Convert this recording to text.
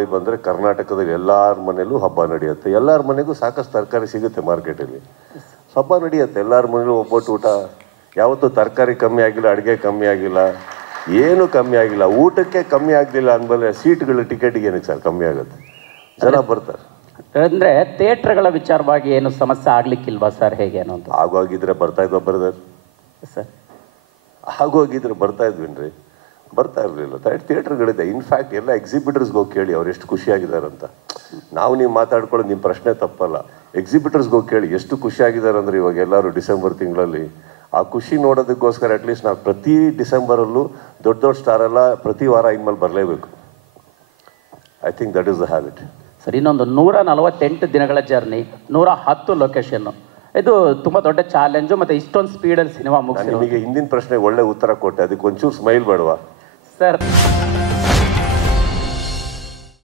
ಬಂದರೆ ಕರ್ನಾಟಕದಲ್ಲಿ ಎಲ್ಲರ ಮನೆಯಲ್ಲೂ ಹಬ್ಬ ನಡೆಯುತ್ತೆ. ಎಲ್ಲರ ಮನೆಗೂ ಸಾಕಷ್ಟು ತರಕಾರಿ ಸಿಗುತ್ತೆ ಮಾರ್ಕೆಟಲ್ಲಿ. ಹಬ್ಬ ನಡೆಯುತ್ತೆ ಎಲ್ಲರ ಮನೇಲೂ. ಒಬ್ಬಟ್ಟು ಊಟ ಯಾವತ್ತೂ ತರಕಾರಿ ಕಮ್ಮಿ ಆಗಿಲ್ಲ, ಅಡುಗೆ ಕಮ್ಮಿ ಆಗಿಲ್ಲ, ಏನೂ ಕಮ್ಮಿ ಆಗಿಲ್ಲ. ಊಟಕ್ಕೆ ಕಮ್ಮಿ ಆಗಲಿಲ್ಲ ಅಂದಮೇಲೆ ಸೀಟ್ಗಳು ಟಿಕೆಟಿಗೆ ಏನಕ್ಕೆ ಸರ್ ಕಮ್ಮಿ ಆಗುತ್ತೆ? ಜನ ಬರ್ತಾರೆ. ಅಂದರೆ ಥಿಯೇಟ್ರ್ಗಳ ವಿಚಾರವಾಗಿ ಏನು ಸಮಸ್ಯೆ ಆಗಲಿಕ್ಕಿಲ್ವಾ ಸರ್? ಹೇಗೆ ಅನ್ನೋ ಅಂತ ಆಗೋಗಿದ್ರೆ ಬರ್ತಾ ಇದ್ವಾ ಬ್ರದರ್? ಸರ್ ಆಗೋಗಿದ್ರೆ ಬರ್ತಾ ಇದ್ವೇನ್ರಿ? ಬರ್ತಾ ಇರಲಿಲ್ಲ. ಥಿಯೇಟ್ರ್ಗಳಿದೆ. ಇನ್ಫ್ಯಾಕ್ಟ್ ಎಲ್ಲ ಎಕ್ಸಿಬಿಟರ್ಸ್ಗೆ ಹೋಗಿ ಕೇಳಿ ಅವ್ರು ಎಷ್ಟು ಖುಷಿಯಾಗಿದ್ದಾರಂತ. ನಾವು ನೀವು ಮಾತಾಡ್ಕೊಳ್ಳೋದು ನಿಮ್ಮ ಪ್ರಶ್ನೆ ತಪ್ಪಲ್ಲ. ಎಕ್ಸಿಬಿಟರ್ಸ್ಗೆ ಹೋಗಿ ಕೇಳಿ ಎಷ್ಟು ಖುಷಿಯಾಗಿದ್ದಾರೆ ಅಂದರೆ ಇವಾಗ ಎಲ್ಲರೂ ಡಿಸೆಂಬರ್ ತಿಂಗಳಲ್ಲಿ ಆ ಖುಷಿ ನೋಡೋದಕ್ಕೋಸ್ಕರ ಅಟ್ಲೀಸ್ಟ್ ನಾವು ಪ್ರತಿ ಡಿಸೆಂಬರಲ್ಲೂ ದೊಡ್ಡ ದೊಡ್ಡ ಸ್ಟಾರೆಲ್ಲ ಪ್ರತಿ ವಾರ ಇನ್ಮೇಲೆ ಬರಲೇಬೇಕು. I think that is the habit. Sir, ಇನ್ನೊಂದು 148 ದಿನಗಳ ಜರ್ನಿ, 110 ಲೊಕೇಶನ್ನು, ಇದು ತುಂಬ ದೊಡ್ಡ ಚಾಲೆಂಜು. ಮತ್ತು ಇಷ್ಟೊಂದು ಸ್ಪೀಡಲ್ಲಿ ಸಿನಿಮಾ ಮುಗಿಸಿ ನಿಮಗೆ ಹಿಂದಿನ ಪ್ರಶ್ನೆಗೆ ಒಳ್ಳೆ ಉತ್ತರ ಕೊಟ್ಟೆ, ಅದಕ್ಕೆ ಒಂಚೂರು ಸ್ಮೈಲ್ ಬೇಡವಾ ಸರ್?